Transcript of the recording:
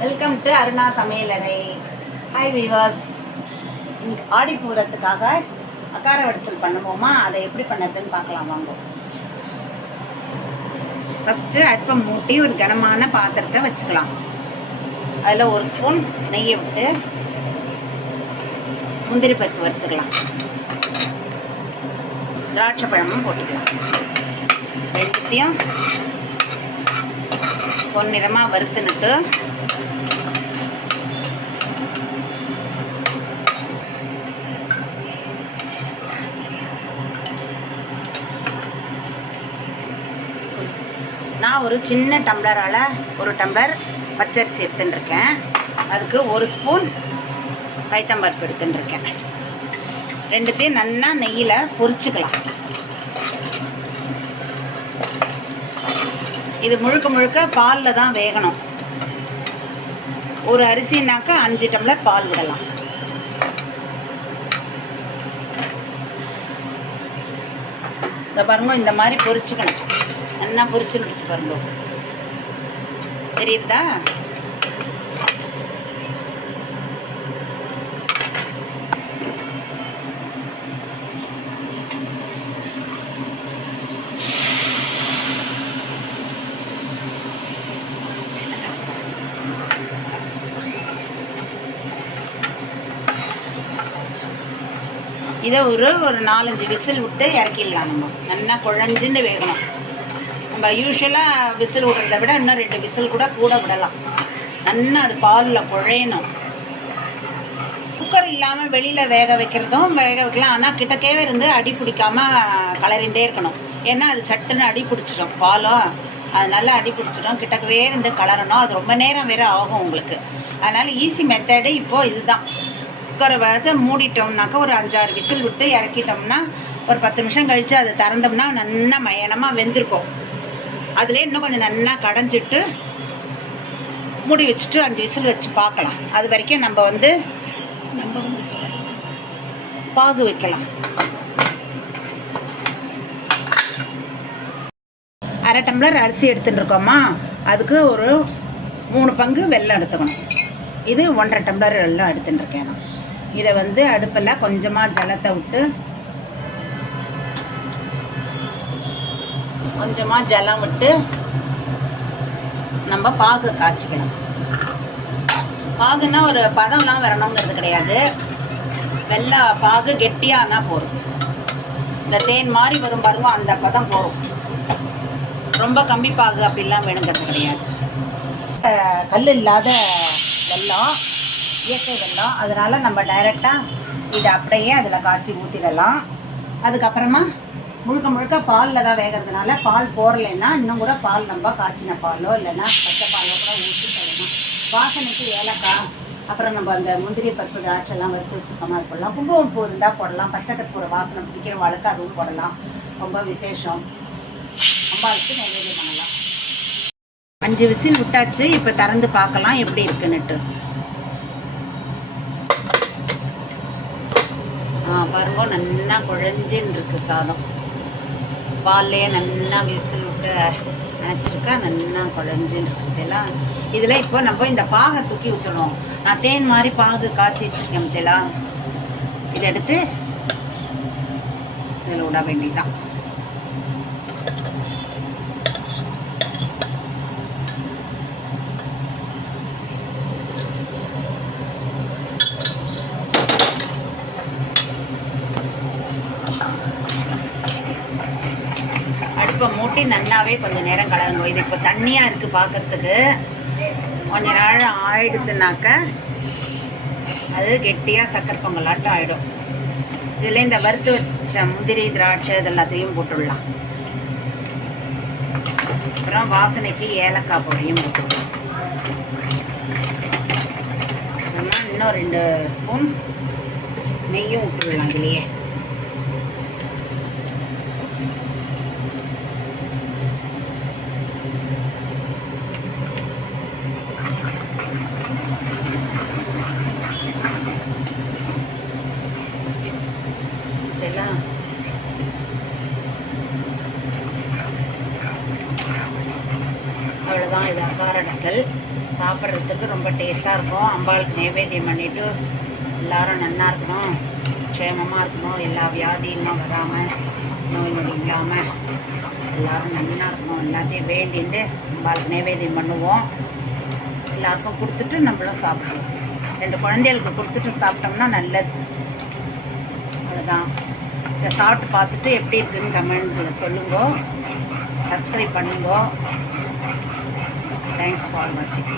Welcome to Aruna சமையலறை. Hi viewers, ஆடி பூரத்துக்காக அக்கார வடிசல் பண்ணுவோமா? அதை எப்படி பண்ணுறதுன்னு பார்க்கலாம் வாங்க. ஃபஸ்ட்டு அடுப்பை மூட்டி ஒரு கனமான பாத்திரத்தை வச்சுக்கலாம். அதில் ஒரு ஸ்பூன் நெய்யை விட்டு முந்திரி பருப்பு வறுத்துக்கலாம். திராட்சை பழமும் போட்டுக்கலாம். ரெண்டுத்தையும் பொன்னிறமாக வறுத்துனுட்டு நான் ஒரு சின்ன டம்ளரால் ஒரு டம்ளர் பச்சரிசி எடுத்துட்டுருக்கேன். அதுக்கு ஒரு ஸ்பூன் பைத்தம்பருப்பு எடுத்துட்டுருக்கேன். ரெண்டுத்தையும் நல்லா நெய்யில் பொரிச்சுக்கலாம். இது முழுக்க முழுக்க பாலில் தான் வேகணும். ஒரு அரிசினாக்கா 5 டம்ளர் பால் விடலாம். இந்த பாருங்க, இந்த மாதிரி பொரிச்சுக்கணும். நல்லா பொரிச்சுன்னு எடுத்து பாருங்க, தெரியுதா? இதை ஒரு 4-5 விசில் விட்டு இறக்கிடலாம். நம்ம நல்லா குழஞ்சுன்னு வேகணும். நம்ம யூஸ்வலாக விசில் விடுறத விட இன்னும் 2 விசில் கூட விடலாம். நல்லா அது பாலில் குழையணும். குக்கர் இல்லாமல் வெளியில் வேக வைக்கிறதும் வேக வைக்கலாம். ஆனால் கிட்டக்கே இருந்து அடி பிடிக்காமல் கலரிண்டே இருக்கணும். ஏன்னா அது சட்டுன்னு அடி பிடிச்சிடும் பாலும். அது நல்லா அடி பிடிச்சிடும். கிட்டக்கவே இருந்து கலரணும். அது ரொம்ப நேரம் வேறு ஆகும் உங்களுக்கு. அதனால் ஈஸி மெத்தடு இப்போது இதுதான். குக்கரை வந்து மூடிட்டோம்னாக்கா ஒரு 5-6 விசில் விட்டு இறக்கிட்டோம்னா ஒரு 10 நிமிஷம் கழித்து அதை திறந்தோம்னா நல்லா மயனமாக வெந்திருக்கும். அதிலே இன்னும் கொஞ்சம் நல்லா கடைஞ்சிட்டு மூடி வச்சுட்டு 5 விசில் வச்சு பார்க்கலாம். அது வரைக்கும் நம்ம வந்து பாகு வைக்கலாம். 1/2 டம்ளர் அரிசி எடுத்துகிட்டு இருக்கோமா, அதுக்கு ஒரு 3 பங்கு வெல்லம் எடுத்துக்கணும். இது 1/2 டம்ளர் வெல்லம் எடுத்துகிட்டு இருக்கேன் நான். இதை வந்து அடுப்பில் கொஞ்சமாக ஜலத்தை விட்டு கொஞ்சமாக ஜலம் விட்டு நம்ம பாகு காய்ச்சிக்கணும். பாகுன்னா ஒரு பதம்லாம் வரணுங்கிறது கிடையாது. வெள்ளை பாகு கெட்டியானா போதும். இந்த தேன் மாதிரி வரும் பாருங்க, அந்த பதம் போகும். ரொம்ப கம்மி பாகு அப்படிலாம் வேணுங்கிறது கிடையாது. கல் இல்லாத வெல்லம், இயற்கை வெல்லம். அதனால் நம்ம டைரெக்டாக இதை அப்படியே அதில் காய்ச்சி ஊற்றிடலாம். அதுக்கப்புறமா முழுக்க முழுக்க பாலில் தான் வேகிறதுனால பால் போடலைன்னா இன்னும் கூட பால் நம்ம காய்ச்சின பாலோ இல்லைன்னா பச்சை பாலோ கூட ஊற்றி தரணும். வாசனைக்கு ஏலக்காய், அப்புறம் நம்ம அந்த முந்திரி பருப்பு திராட்சைலாம் வறுத்து வச்சுருக்கோமா அது போடலாம். குங்குமப்பூ இருந்தால் போடலாம். பச்சை கற்பூர வாசனை பிடிக்கிற வாழ்க்கை அதுவும் போடலாம். ரொம்ப விசேஷம். அம்பாளுக்கு நைவேத்தியம் பண்ணலாம். 5 விசில் விட்டாச்சு. இப்போ திறந்து பார்க்கலாம் எப்படி இருக்குன்னுட்டு. பாருங்க, நல்லா குழஞ்சின்னு இருக்குது சாதம். பால்லையே நல்லா விசில் விட்டு நினச்சிருக்கா, நல்லா குழஞ்சின்னு இருக்குதெல்லாம். இதில் இப்போ நம்ம இந்த பாகை தூக்கி ஊற்றணும். நான் தேன் மாதிரி பாகு காய்ச்சி வச்சுருக்கேன் தெல்லாம். இதை எடுத்து இதில் விட வேண்டியதான். அடுப்பை மூட்டி நல்லாவே கொஞ்சம் நேரம் கலரணும். இது இப்போ தண்ணியாக இருக்குது பார்க்குறதுக்கு. கொஞ்சம் நேரம் ஆயிடுத்துனாக்க அது கெட்டியாக சக்கரை பொங்கலாட்டம் ஆகிடும். இதில் இந்த வறுத்து வச்ச முந்திரி திராட்சை இதெல்லாத்தையும் போட்டுடலாம். அப்புறம் வாசனைக்கு ஏலக்காய் பொடியும் போட்டுடலாம். அப்புறமா இன்னும் 2 ஸ்பூன் நெய்யும் விட்டுடலாம் இதுலேயே. இதெல்லாம் அவ்வளோதான். இது அகாரடசல். சாப்பிட்றதுக்கு ரொம்ப டேஸ்ட்டாக இருக்கும். அம்பாளுக்கு நைவேத்தியம் பண்ணிவிட்டு எல்லோரும் நல்லா இருக்கணும், க்ஷேமமாக இருக்கணும், எல்லா வியாதியும் வராமல், நோய் நொடி இல்லாமல் எல்லோரும் நல்லா இருக்கணும், எல்லாத்தையும் வேண்டிட்டு அம்பாளுக்கு நைவேத்தியம் பண்ணுவோம். எல்லாருக்கும் கொடுத்துட்டு நம்மளும் சாப்பிடுவோம். 2 குழந்தைகளுக்கு கொடுத்துட்டு சாப்பிட்டோம்னா நல்லது. அவ்வளோதான். இதை சாப்பிட்டு பார்த்துட்டு எப்படி இருக்குதுன்னு கமெண்ட்டில் சொல்லுங்க. சப்ஸ்கிரைப் பண்ணுங்க. தேங்க்ஸ் ஃபார் வாட்சிங்.